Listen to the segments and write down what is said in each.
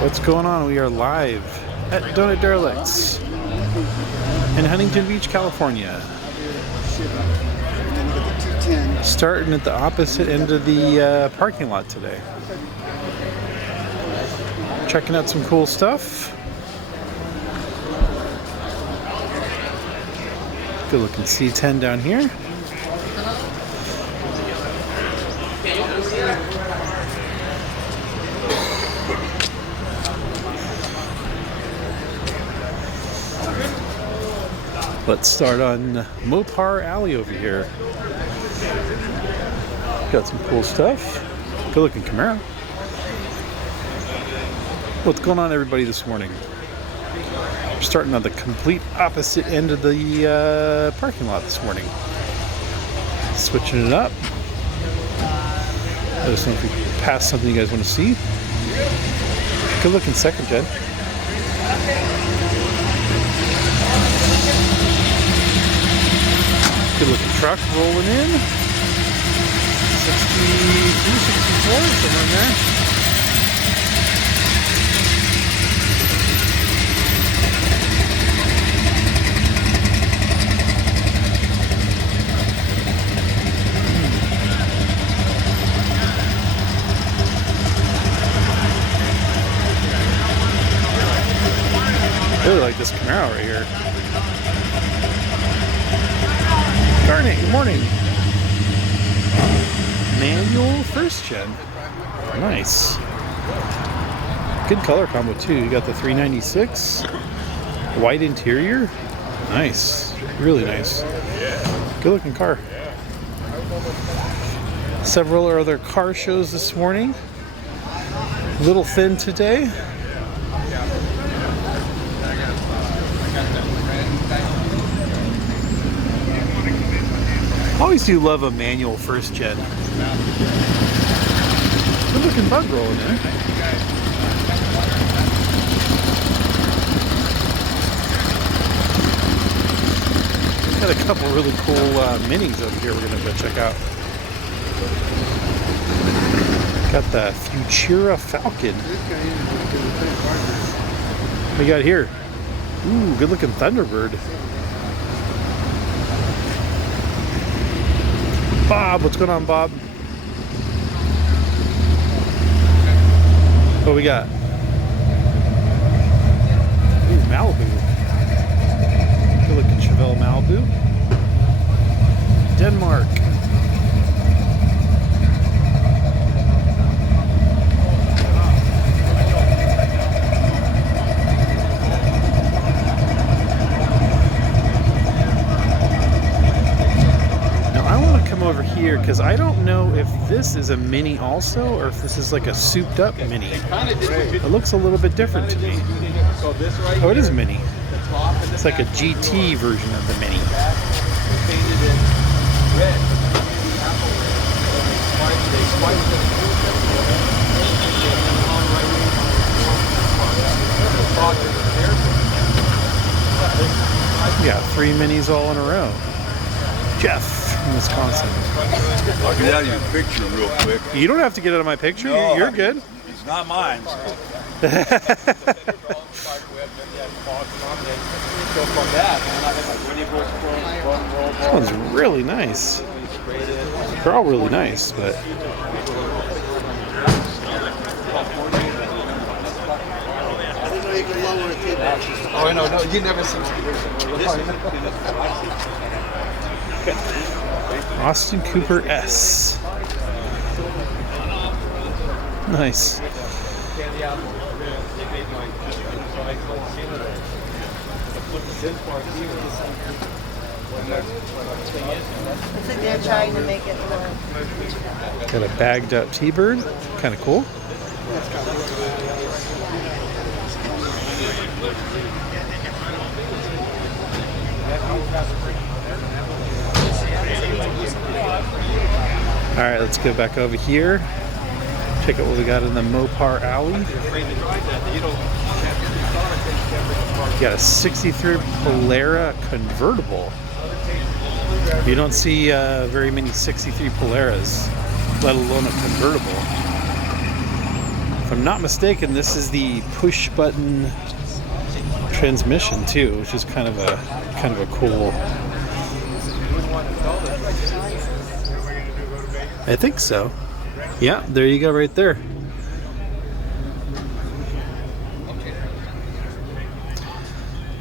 What's going on? We are live at Derelicts in Huntington Beach, California. Starting at the opposite end of the parking lot today. Checking out some cool stuff. Good looking C10 down here. Let's start on Mopar Alley over here. Got some cool stuff. Good looking Camaro. What's going on, everybody, this morning? We're starting on the complete opposite end of the parking lot this morning. Switching it up. I just don't know if we can pass something you guys want to see. Good looking second gen. Good looking truck rolling in. 62, 64, somewhere in there. I really like this Camaro right here. Garnet, good morning. Manual first gen. Nice. Good color combo too. You got the 396. White interior. Nice. Really nice. Good looking car. Several other car shows this morning. A little thin today. Always do love a manual first gen. Good looking bug rolling in. Got a couple really cool minis over here we're gonna go check out. Got the Futura Falcon. What we got here? Ooh, good looking Thunderbird. Bob, what's going on, Bob? What we got? Ooh, Malibu. Good looking Chevelle Malibu. Denmark. Over here because I don't know if this is a mini also or if this is like a souped up mini. It looks a little bit different to me. Oh, it is a mini. It's like a GT version of the mini. We got 3 minis all in a row. Jeff from Wisconsin. I'll get out of your picture real quick. You don't have to get out of my picture. No, you're good. It's not mine. This one's really nice. They're all really nice, but oh no, you never seen Austin Cooper S. Nice. I think they're trying to make it more. Got a bagged up T-Bird. Kind of cool. All right, let's go back over here. Check out what we got in the Mopar Alley. Got a 63 Polara convertible. You don't see very many 63 Polaras, let alone a convertible. if I'm not mistaken, this is the push button transmission too, which is kind of a cool. I think so. Yeah, there you go, right there.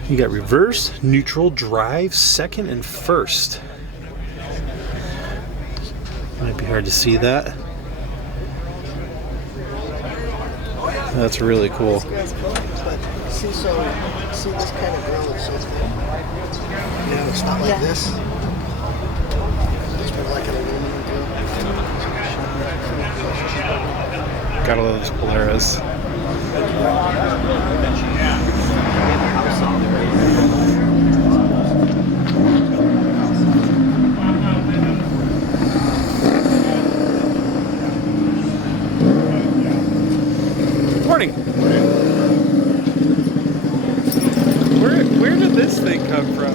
You got reverse, neutral, drive, second, and first. Might be hard to see that. That's really cool. See this kind of grill is so thin. You know, it's not like this. It's more like an aluminum grill. Gotta love those Polaris. Morning. Where did this thing come from?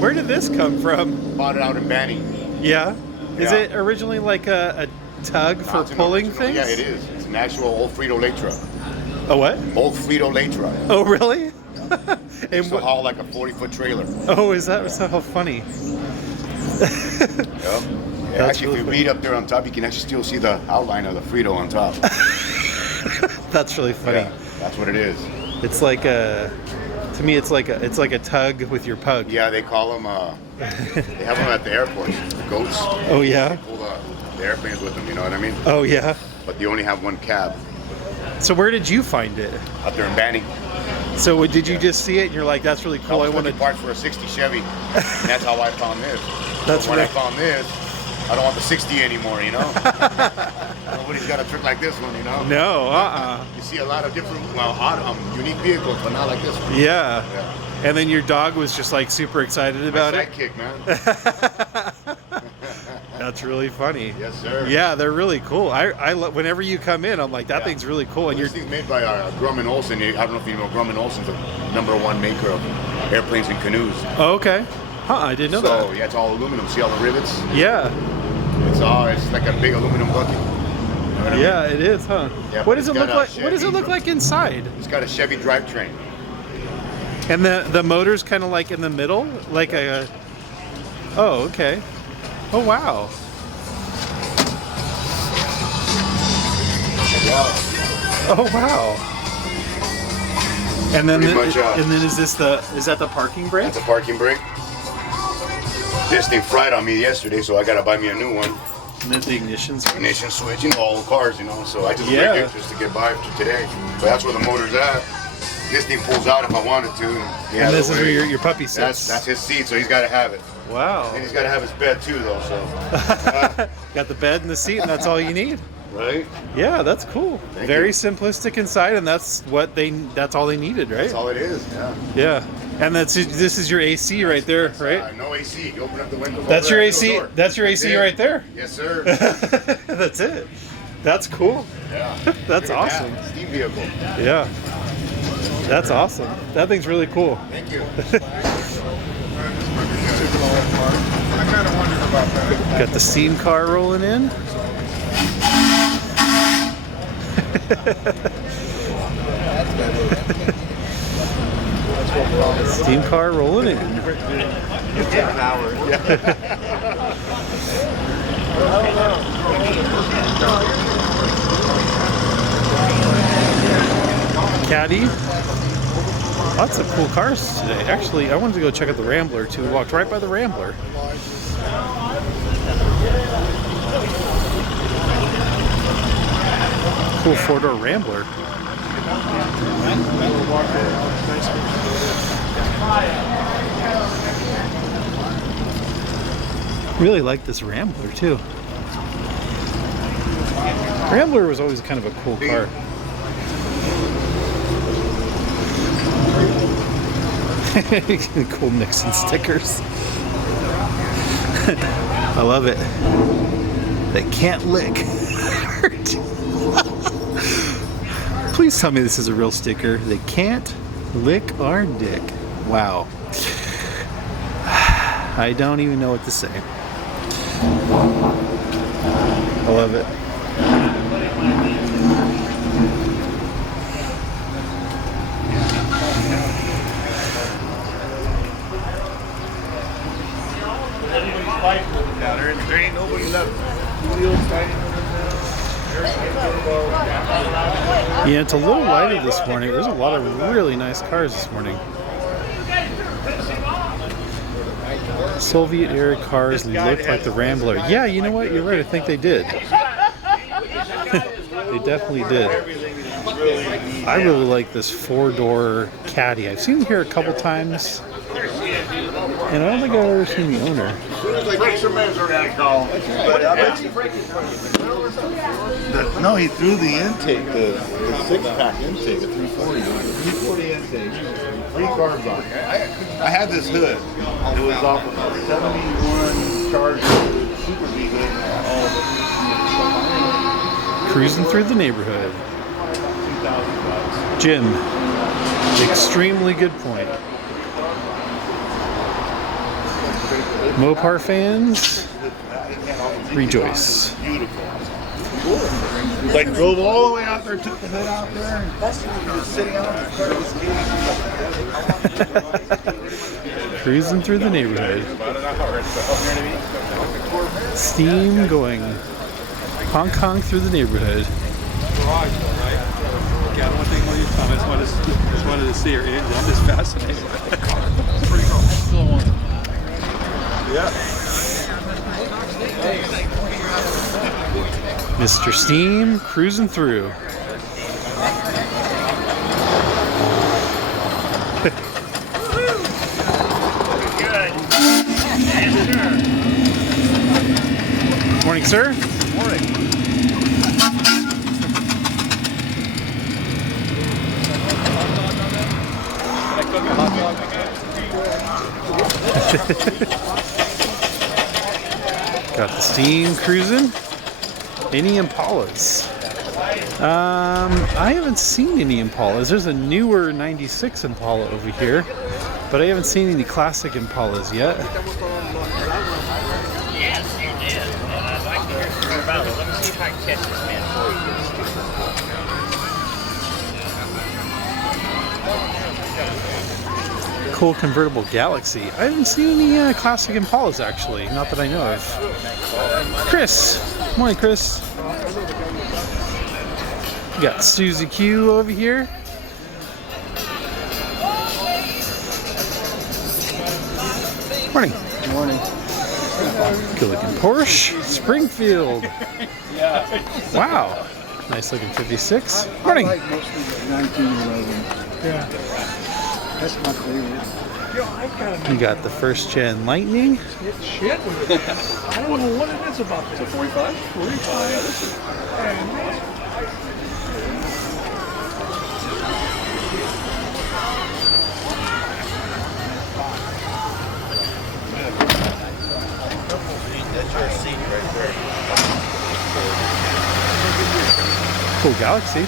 Where did this come from? Bought it out in Banning. Yeah. Is Yeah. it originally like a tug for It's an pulling original- things? Yeah, it is. It's an actual old Frito-Lay truck. A what? Old Frito-Lay truck. Oh, really? And Used to what? haul like a 40-foot trailer. Oh, is that so funny? Yep. Yeah, That's actually, really if you funny. read up there on top, you can actually still see the outline of the Frito on top. That's really funny. Yeah, that's what it is. It's like a, to me, it's like a tug with your pug. Yeah, they call them, they have them at the airport, goats. Oh yeah. They pull the airplanes with them, you know what I mean? Oh yeah. But they only have one cab So where did you find it? out there in Banning. So did you just see it and you're like, that's really cool. I I was want looking to. parts for a 60 Chevy, and that's how I found this. That's So when right. I found this, I don't want the 60 anymore, you know? Nobody's got a trick like this one, you know? No. You see a lot of different, odd, unique vehicles, but not like this one. Yeah. Yeah. And then your dog was just like super excited My about it. sidekick, man. That's really funny. Yes, sir. Yeah, they're really cool. Whenever you come in, I'm like, that Yeah. thing's really cool. And This you're thing's made by Grumman Olson. I don't know if you know Grumman Olson's the #1 maker of airplanes and canoes. oh, okay. Huh? I didn't know So that. yeah, it's all aluminum. See all the rivets? Yeah. It's like a big aluminum bucket. You know what I mean? Yeah, it is, huh? Yeah, What but does it's it look got a like? What does it Chevy look like inside? It's got a Chevy drivetrain. And the motor's kind of like in the middle, like a. Oh, okay. Oh, wow. Oh, wow. And then, Pretty much, and then is that the parking brake? That's a parking brake. This thing fried on me yesterday, so I gotta buy me a new one. And then the ignition switch. Ignition switch, you know, all cars, you know. So I just Yeah. rigged it just to get by for today. But that's where the motor's at. This thing pulls out if I wanted to. And this is where your puppy sits. That's his seat, so he's got to have it. Wow. And he's got to have his bed too, though. So Got the bed and the seat, and that's all you need. right, Yeah, that's cool. Thank Very you. simplistic inside, and that's all they needed, right? that's all it is. Yeah. Yeah. And this is your AC right there, right? No AC. You open up the window. That's your Open that AC. little door. That's your AC it. right there. Yes, sir. That's it. That's cool. Yeah. That's Look at awesome. that. Steam vehicle. Yeah. That's awesome. That thing's really cool. Thank you. Got the steam car rolling in. Steam car rolling in. Caddy. Lots of cool cars today. Actually, I wanted to go check out the Rambler too. We walked right by the Rambler. Cool four-door Rambler. Really like this Rambler too. Rambler was always kind of a cool car. Cool Nixon stickers. I love it. They can't lick. Please tell me this is a real sticker. They can't lick our dick. Wow. I don't even know what to say. I love it. Yeah, it's a little lighter this morning. There's a lot of really nice cars this morning. Soviet era cars look like the Rambler. Yeah, you know what? You're right. I think they did. They definitely did. I really like this four-door Caddy. I've seen it here a couple times, and I don't think I've ever seen the owner. No, he threw the intake, the six-pack intake, the 340. 340 intake, 3 carbs on it. I had this hood. It was off of a 71 Charger Super V hood. Cruising through the neighborhood. Jim, extremely good point. Mopar fans, rejoice. Beautiful. Like drove all the way out there, took the hood out there, and just sitting out there. Cruising through the neighborhood. Steam going honk honk through the neighborhood. Yeah, I don't want to take more of your time. I just wanted to see her engine. I'm just fascinated by the car. It's pretty cool. Still one. Yeah. Mr. Steam cruising through. Morning, sir. Morning. Can I cook a hot dog? Got the Steam cruising. Any Impalas? I haven't seen any Impalas. There's a newer 96 Impala over here, but I haven't seen any classic Impalas yet. Yes, you did. And I'd like to hear more about it. Let me see if I can catch this man for you. Cool convertible Galaxy. I haven't seen any classic Impalas actually, not that I know of. Chris, morning, Chris. We got Susie Q over here. Morning. Morning. Good looking Porsche, Springfield. Wow. Nice looking 56. Morning. I like mostly the 1911. Yeah. That's my favorite. You got the first gen Lightning. Shit with it. I don't know what it is about this. It's a 45? 45, yeah, this is. That's your seat right there. Cool Galaxy.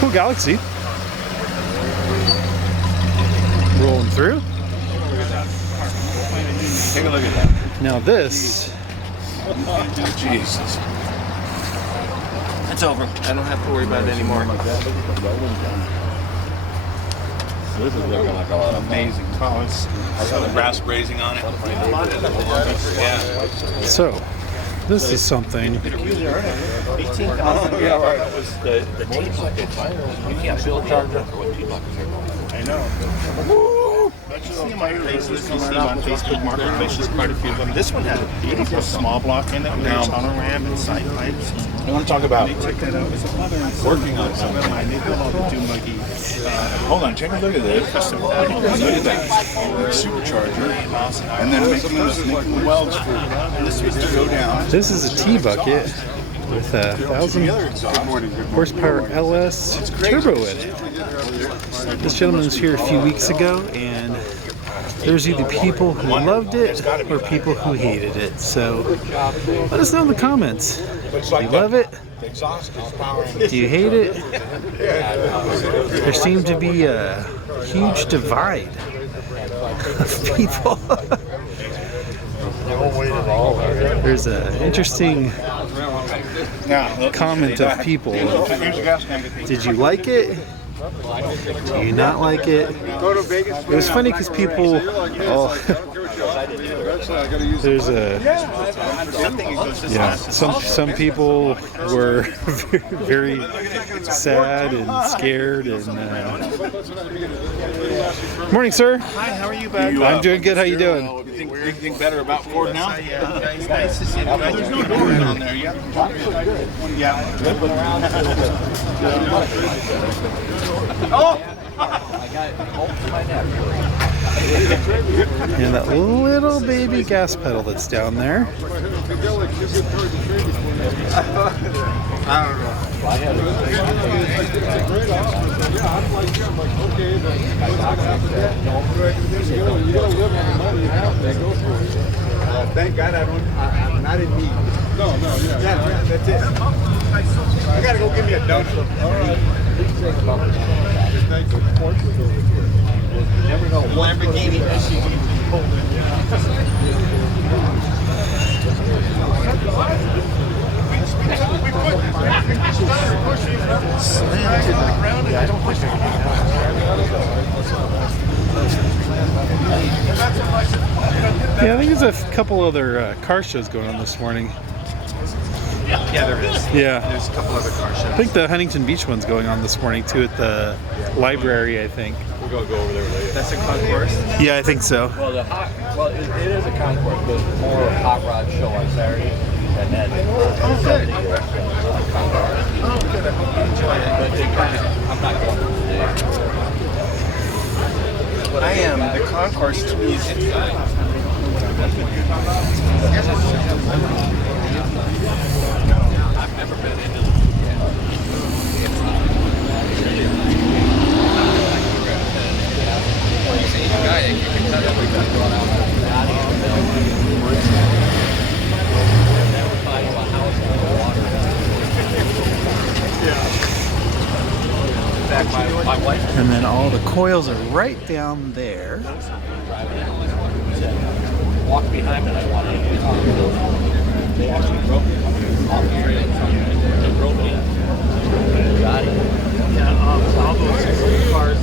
Cool Galaxy. Rolling through. Take a look at that. Now this. Jesus. It's over. I don't have to worry about it anymore. This is looking like a lot of amazing colors. I saw the brass brazing on it. Yeah. So, this is something. 18,000. Yeah, right. That was the T-Bucket. You can't build charger for what T-Buckets are going for. I know. You see them on Facebook Marketplace, there's quite a few of them. This one had a beautiful small block in it with a tunnel ramp and side pipes. I want to talk about Working on something. I need to do Muggy. hold on, take a look at this. Custom Look at that. Supercharger. and then making the welds for this was to go down. This is a T-Bucket with a 1,000 horsepower LS turbo in it. This gentleman was here a few weeks ago, and there's either people who loved it or people who hated it. So let us know in the comments. Do you love it? Do you hate it? There seemed to be a huge divide of people. There's an interesting comment of people. Did you like it? Do you not like it? It was funny because people, There's a yeah. Some people were very sad and scared and. Morning, sir. Hi, how are you, bud? I'm doing good. How you doing? You think better about Ford now? It's nice to see you. There's no doors on there. Yeah. And that little baby gas pedal that's down there. I don't know. Thank God I'm not in need. No, yeah, that's it. I gotta go give me a donut. All right. Never know. Lamborghini SUV. Yeah, I think there's a couple other car shows going on this morning. Yeah, there is. Yeah. There's a couple other car shows. I think the Huntington Beach one's going on this morning too at the library, I think. We're gonna go over there later. That's a concourse. Yeah, I think so. Well, it is a concourse, but it's more of a hot rod show on Saturday, and then Sunday, concourse. Oh, good. I hope you enjoy it. But I'm not going today. I am. The concourse to me is I've never been into And then all the coils are right down there. walk behind it. I want to. They actually broke it off the trailer. They broke it in. Got it. yeah, all those cars.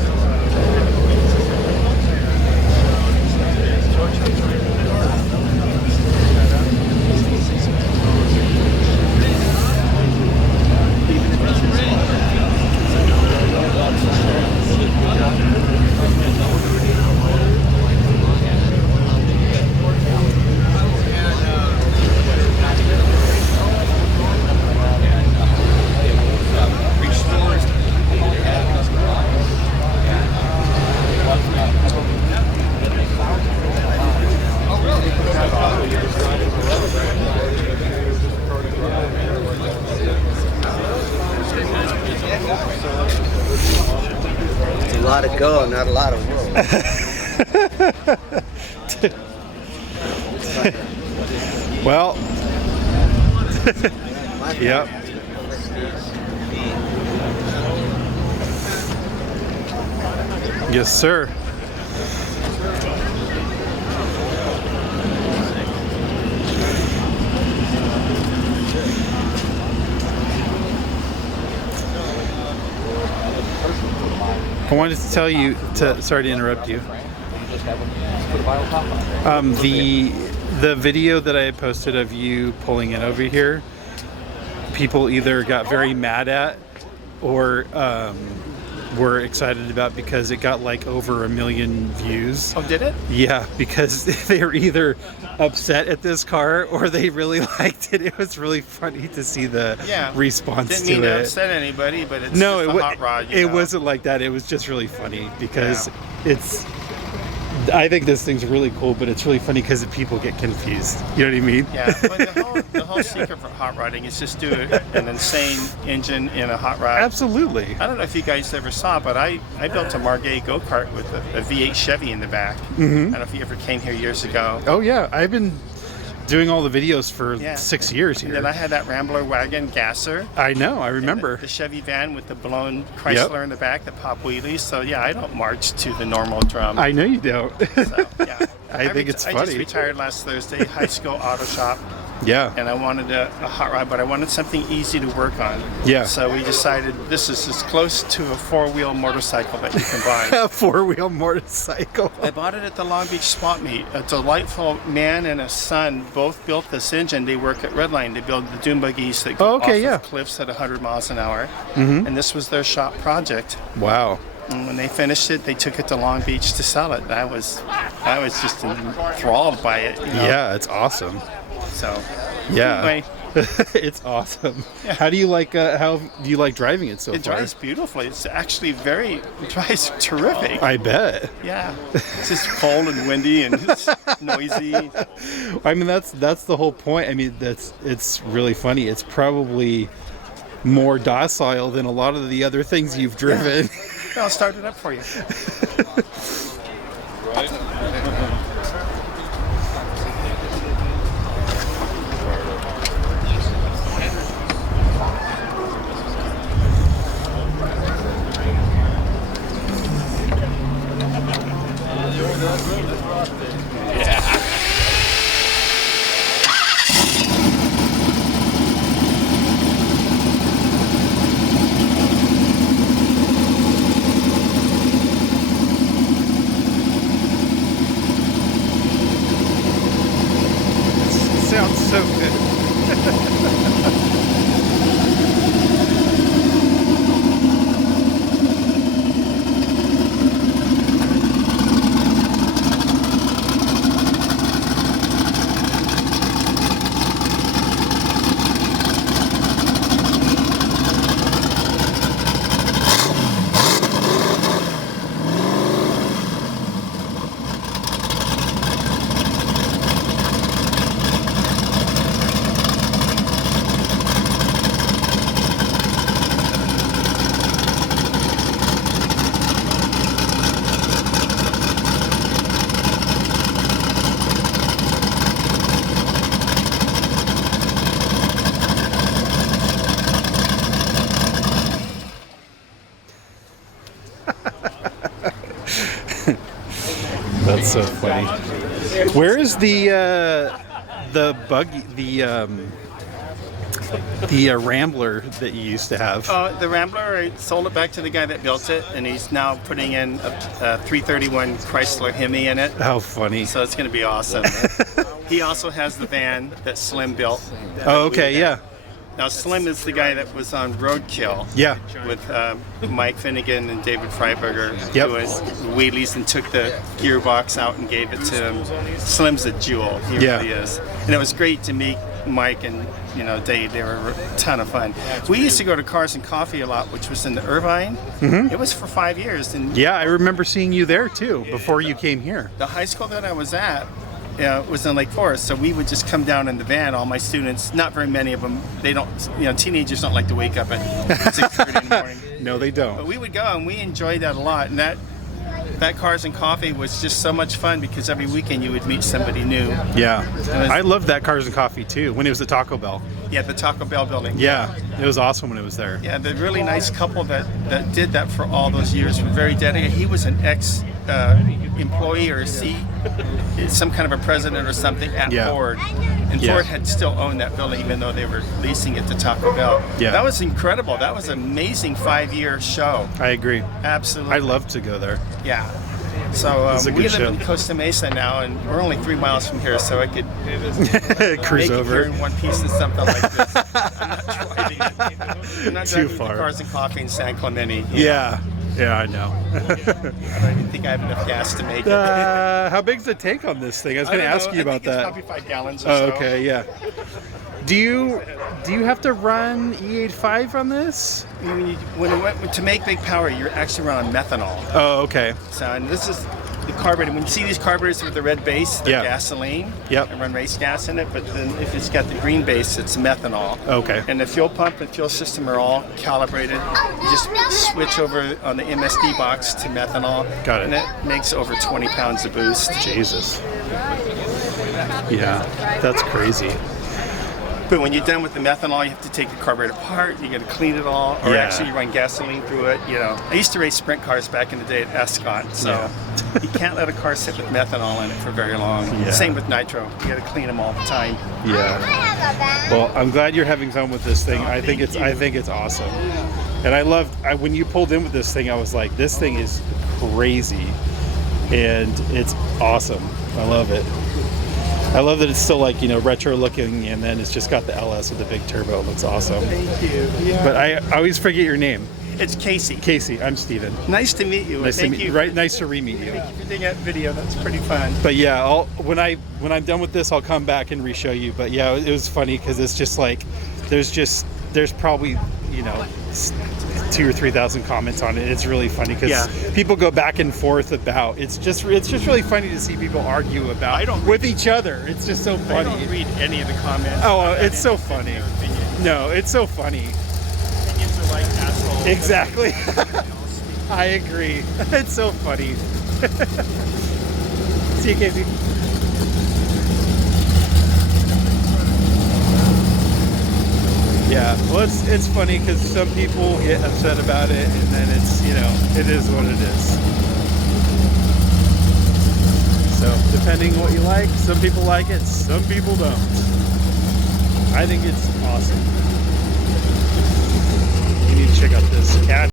A lot of go, not a lot of roll. Well, yep. Yes, sir. I wanted to tell you, sorry to interrupt you. The video that I had posted of you pulling in over here, people either got very mad at or were excited about because it got like over 1 million views. Oh, did it? Yeah, because they were either upset at this car or they really liked it. It was really funny to see the response Didn't to mean it. to upset anybody, but it's No, just a hot rod. it wasn't like that. It was just really funny because I think this thing's really cool, but it's really funny because people get confused. You know what I mean? Yeah, but the whole secret for hot rodding is just do an insane engine in a hot rod. Absolutely. I don't know if you guys ever saw, but I built a Margay go-kart with a V8 Chevy in the back. Mm-hmm. I don't know if you ever came here years ago. Oh yeah, I've been doing all the videos for 6 years here. And then I had that Rambler wagon gasser. I know, I remember. The Chevy van with the blown Chrysler in the back that pop wheelies. So yeah, I don't march to the normal drum. I know you don't. So, yeah. I think it's funny. I just retired last Thursday, high school auto shop. Yeah. And I wanted a hot rod, but I wanted something easy to work on. Yeah. So we decided this is as close to a 4-wheel motorcycle that you can buy. A 4-wheel motorcycle. I bought it at the Long Beach Swap Meet. A delightful man and a son both built this engine. They work at Redline. They build the dune buggies that go off of cliffs at 100 miles an hour. And this was their shop project. Wow. And when they finished it, they took it to Long Beach to sell it. I was just enthralled by it. You know? Yeah, it's awesome. So, yeah. Anyway. It's awesome. Yeah. How do you like driving it so far? It drives beautifully. It's actually it drives terrific. I bet. Yeah. It's just cold and windy and it's noisy. I mean, that's the whole point. I mean, it's really funny. It's probably more docile than a lot of the other things you've driven. Yeah. I'll start it up for you. Sounds so good. That's so funny. Where is the buggy, the Rambler that you used to have? The Rambler, I sold it back to the guy that built it, and he's now putting in a 331 Chrysler Hemi in it. How funny. So it's going to be awesome. He also has the van that Slim built. Oh, okay, yeah. Now, Slim is the guy that was on Roadkill. Yeah. With Mike Finnegan and David Freiberger. Yep. Who was wheelies and took the gearbox out and gave it to him. Slim's a jewel. He really is. And it was great to meet Mike and Dave. They were a ton of fun. We used to go to Cars and Coffee a lot, which was in the Irvine. It was for 5 years. And yeah, I remember seeing you there too before you came here. The high school that I was at was in Lake Forest, so we would just come down in the van. All my students, not very many of them, they don't, teenagers don't like to wake up at 6:30 in the morning. No, they don't. But we would go, and we enjoyed that a lot. And that Cars and Coffee was just so much fun because every weekend you would meet somebody new. Yeah, I loved that Cars and Coffee too when it was at Taco Bell. Yeah, the Taco Bell building. Yeah, it was awesome when it was there. Yeah, the really nice couple that did that for all those years were very dedicated. He was an ex-employee or some kind of a president or something at Ford. And Ford had still owned that building even though they were leasing it to Taco Bell. Yeah. That was incredible. That was an amazing 5-year show. I agree. Absolutely. I love to go there. Yeah. So we live show. in Costa Mesa now, and we're only 3 miles from here, so I could cruise make over it here in one piece and something like this. I'm not driving. I'm not Too driving far. to Cars and Coffee in San Clemente. Yeah, I know. I don't even think I have enough gas to make it. How big's the tank on this thing? I was going to ask you about that. It's probably 5 gallons or so. Okay, yeah. Do you have to run E85 on this? To make big power, you're actually running methanol. Oh, okay. So, and this is the carburetor. When you see these carburetors with the red base, they're gasoline. Yep. I run race gas in it, but then if it's got the green base, it's methanol. Okay. And the fuel pump and fuel system are all calibrated. You just switch over on the MSD box to methanol. Got it. And it makes over 20 pounds of boost. Jesus. Yeah, that's crazy. But when you're done with the methanol, you have to take the carburetor apart. You got to clean it all, or Yeah. actually run gasoline through it. You know, I used to race sprint cars back in the day at Escott, so you can't let a car sit with methanol in it for very long. Yeah. Same with nitro. You got to clean them all the time. Yeah. Well, I'm glad you're having fun with this thing. I think it's awesome. And I loved when you pulled in with this thing. I was like, this thing is crazy, and it's awesome. I love it. I love that it's still like, you know, retro looking, and then it's just got the LS with the big turbo. It looks awesome. Thank you. Yeah. But I always forget your name. It's Casey. Casey. I'm Steven. Nice to meet you. Nice Thank to meet you. Right. Nice to re-meet you. Thank you for doing that video. That's pretty fun. But yeah, when I'm done with this, I'll come back and re-show you. But yeah, it was funny because it's just like there's probably, you know, 2,000 or 3,000 comments on it. It's really funny because people go back and forth about. It's just really funny to see people argue about with each other. It's just so funny. I don't read any of the comments. Oh, it's so funny. No, it's so funny. Opinions are like assholes. Exactly. I agree. It's so funny. See you, Casey. Yeah, well, it's funny because some people get upset about it, and then it's, you know, it is what it is. So, depending what you like, some people like it, some people don't. I think it's awesome. You need to check out this cat.